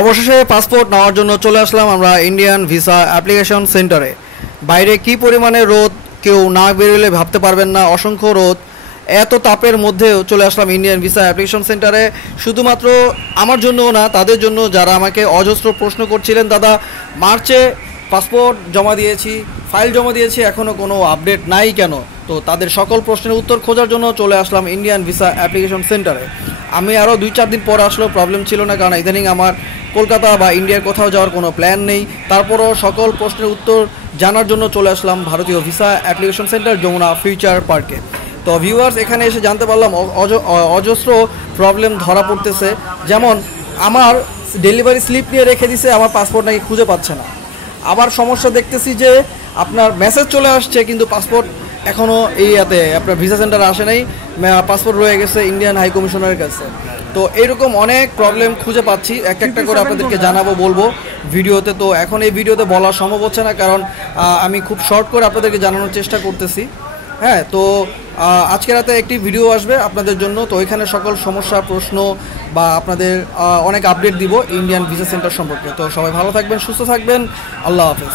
অবশেষে পাসপোর্ট নেওয়ার জন্য চলে আসলাম আমরা ইন্ডিয়ান ভিসা অ্যাপ্লিকেশন সেন্টারে। বাইরে কি পরিমাণে রোদ, কেউ না বেরোলে ভাবতে পারবেন না, অসংখ্য রোদ। এত তাপের মধ্যেও চলে আসলাম ইন্ডিয়ান ভিসা অ্যাপ্লিকেশন সেন্টারে, শুধুমাত্র আমার জন্যও না, তাদের জন্য যারা আমাকে অজস্র প্রশ্ন করছিলেন, দাদা মার্চে পাসপোর্ট জমা দিয়েছি, ফাইল জমা দিয়েছি, এখনও কোনো আপডেট নাই কেন? তো তাদের সকল প্রশ্নের উত্তর খোঁজার জন্য চলে আসলাম ইন্ডিয়ান ভিসা অ্যাপ্লিকেশন সেন্টারে। আমি আরও 2-4 দিন পর আসলেও প্রবলেম ছিল না, কারণ ইদানিং আমার কলকাতা বা ইন্ডিয়ার কোথাও যাওয়ার কোনো প্ল্যান নেই। তারপরও সকল প্রশ্নের উত্তর জানার জন্য চলে আসলাম ভারতীয় visa application centre, Jamuna future পার্কে। তো ভিউয়ার্স, এখানে এসে জানতে পারলাম অজস্র প্রবলেম ধরা পড়তেছে। যেমন আমার ডেলিভারি স্লিপ নিয়ে রেখে দিছে, আমার পাসপোর্ট নাকি খুঁজে পাচ্ছে না। আবার সমস্যা দেখতেছি যে আপনার মেসেজ চলে আসছে কিন্তু পাসপোর্ট এখনও আপনার ভিসা সেন্টারে আসে নাই, পাসপোর্ট রয়ে গেছে ইন্ডিয়ান হাই কমিশনারের কাছে। তো এইরকম অনেক প্রবলেম খুঁজে পাচ্ছি, একটা করে আপনাদেরকে জানাবো, বলবো ভিডিওতে। তো এখন এই ভিডিওতে বলা সম্ভব হচ্ছে না, কারণ আমি খুব শর্ট করে আপনাদেরকে জানানোর চেষ্টা করতেছি। হ্যাঁ, তো আজকে রাতে একটি ভিডিও আসবে আপনাদের জন্য। তো ওইখানে সকল সমস্যা, প্রশ্ন বা আপনাদের অনেক আপডেট দিব ইন্ডিয়ান ভিসা সেন্টার সম্পর্কে। তো সবাই ভালো থাকবেন, সুস্থ থাকবেন, আল্লাহ হাফেজ।